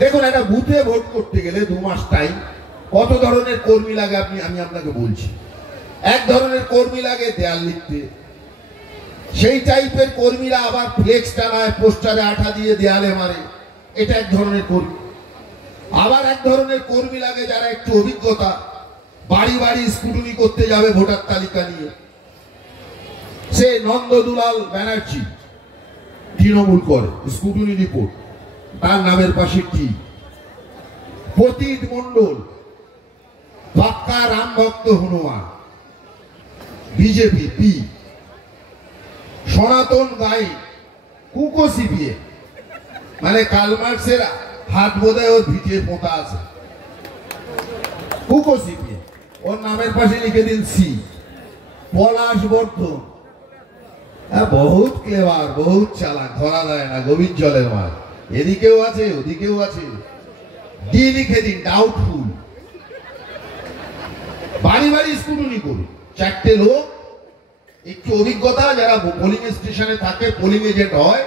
দেখুন, একটা বুথে ভোট করতে গেলে 2 মাস টাইম। কত ধরনের কর্মী লাগে আমি আপনাকে বলছি। এক ধরনের কর্মী লাগে দেয়াল লিখতে, সেই টাইপের কর্মীরা আবার ফ্লেক্স টানায়, পোস্টারে আঠা দিয়ে দেয়ালে মারে, এটা এক ধরনের কর্মী। আবার এক ধরনের কর্মী লাগে যারা একটু অভিজ্ঞতা, বাড়ি বাড়ি স্কুটনি করতে যাবে ভোটার তালিকা নিয়ে। সে নন্দদুলাল ব্যানার্জি তৃণমূল করে, স্কুটনি রিপোর্ট তার নামের পাশে কি। প্রতীক মন্ডল পাক্কা রাম ভক্ত হনুমান, বিজেপি পি। সনাতন গাই কুকো সিপিএম, মানে কালমার্ক্সের হাত বোধহয় ওর ভিটে পোঁতা আছে, কুকো সিপিএম। ওর নামের পাশে লিখে দিন সি। পলাশ বর্ধন বহুত ক্লেভার, বহুত চালাক, ধরা দেয় না, গভীর জলের মাছ। এদিকেও আছে ওদিকেও আছে। ডি লিখে দিন ডাউটফুল। বাড়ি বাড়ি স্কুটনি করুন, 4টে লোক একটু অভিজ্ঞতা, যারা পোলিং স্টেশনে থাকে, পোলিং এজেন্ট হয়,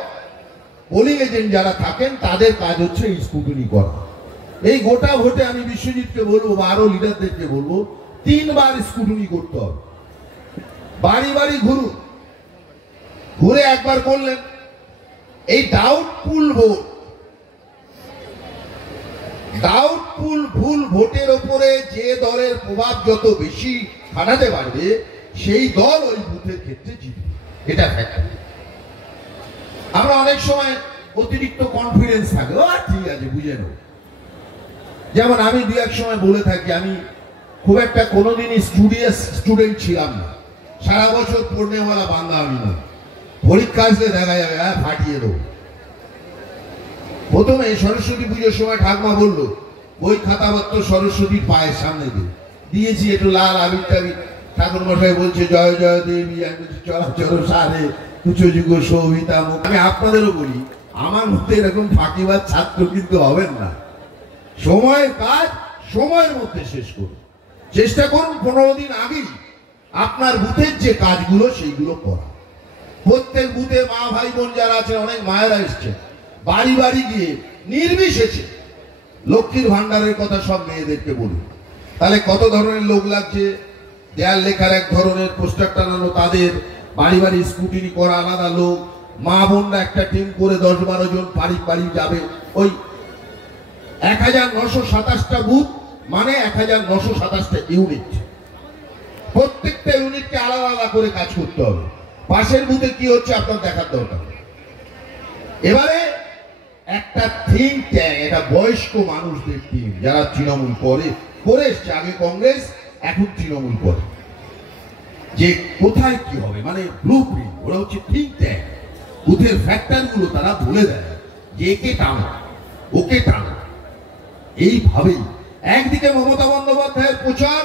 পোলিং এজেন্ট যারা থাকেন তাদের কাজ হচ্ছে স্কুটনি করা। এই গোটা ভোটে আমি বিশ্বজিৎকে বলবো বা আরো লিডারদেরকে বলবো 3 বার স্কুটনি করতে হবে। বাড়ি বাড়ি ঘুরুন, ঘুরে একবার করলেন এই ডাউটফুল ভোট, ডাউটফুল ভুল ভোটের ওপরে যে দলের প্রভাব যত বেশি খাটাতে পারবে সেই দল ওই বুথের ক্ষেত্রে জিতবে, এটা ফ্যাক্ট। আমরা অনেক সময় অতিরিক্ত কনফিডেন্স থাকে, ঠিক আছে বুঝে নেব। যেমন আমি 2-1 সময় বলে থাকি, আমি খুব একটা কোনোদিনই স্টুডেন্ট ছিলাম না, সারা বছর পড়নেওয়ালা বান্দা আমি না। পরীক্ষা আসলে দেখা যাবে ফাটিয়ে দেবো। প্রথমে সরস্বতী পুজোর সময় ঠাকুমা বললো বই খাতাপত্র সরস্বতীর পায়ের সামনে দিয়েছি, একটু লাল আবির টাবির। ঠাকুর মশাই বলছে জয় জয় দেবী, আমি বলছি চরাচর সারে কুচযুগ সৌভিতা মুখ। আমি আপনাদেরও বলি, আমার মধ্যে এরকম ফাঁকিবাজ ছাত্র কিন্তু হবেন না। সময়ের কাজ সময়ের মধ্যে শেষ করুন, চেষ্টা করুন 15 দিন আগেই আপনার বুথের যে কাজগুলো সেইগুলো করা। প্রত্যেক বুথে মা ভাই বোন যারা আছে, অনেক মায়েরা এসছে, বাড়ি বাড়ি গিয়ে নির্বিশেষে লক্ষ্মীর ভান্ডারের কথা সব মেয়েদেরকে বলুন। তাহলে কত ধরনের লোক লাগছে, দেয়াল লেখার এক ধরনের, পোস্টার টানানো তাদের, বাড়ি বাড়ি স্কুটিনি করা আলাদা লোক, মা বোনরা একটা টিম করে 10-12 জন বাড়ি বাড়ি যাবে। ওই 1927টা বুথ মানে 1927টা ইউনিট, প্রত্যেকটা ইউনিটকে আলাদা আলাদা করে কাজ করতে হবে। পাশের বুথে কি হচ্ছে আপনার দেখার দরকার। এবারে একটা থিঙ্ক ট্যাঙ্ক, এটা বয়স্ক মানুষদের টিম, যারা তৃণমূল করে এসছে, আগে কংগ্রেস এখন তৃণমূল করে, যে কোথায় কি হবে, মানে ব্লুপ্রিন্ট। ওরা হচ্ছে থিঙ্ক ট্যাঙ্ক, বুথের ফ্যাক্টর গুলো তারা বলে দেয় যে একে টানো ওকে টানো। এইভাবেই একদিকে মমতা বন্দ্যোপাধ্যায়ের প্রচার,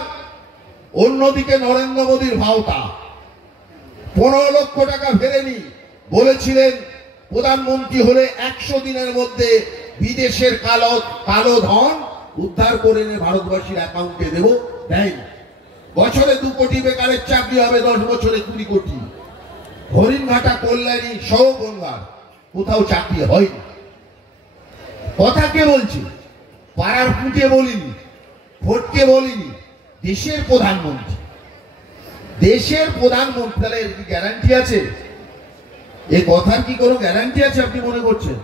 অন্যদিকে নরেন্দ্র মোদীর ভাওতা। 15 লক্ষ টাকা ফেরেনি, বলেছিলেন প্রধানমন্ত্রী হলে 100 দিনের মধ্যে বিদেশের কালো ধন উদ্ধার করে এনে ভারতবাসীর অ্যাকাউন্টে দেব, দেয়নি। বছরে 2 কোটি বেকারের চাকরি হবে, 10 বছরে 20 কোটি। হরিণঘাটা, কল্যাণী সহ গঙ্গার কোথাও চাকরি হয়নি। কথা কে বলছি? পাড়ার পুঁটে বলিনি, ভোটকে বলিনি, দেশের প্রধানমন্ত্রী। দেশের প্রধানমন্ত্রী, তাহলে এর কি গ্যারান্টি আছে? এই কথার কি কোনো গ্যারান্টি আছে আপনি মনে করছেন?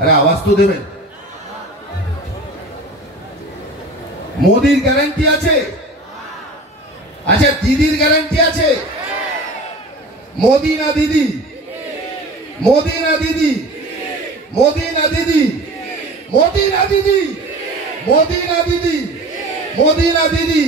আরে আওয়াজ তো দেবেন। মোদির গ্যারান্টি আছে? আচ্ছা, দিদির গ্যারান্টি আছে? মোদি না দিদি? মোদি না দিদি? মোদি না দিদি? মোদি না দিদি? মোদি না দিদি? মোদি না দিদি?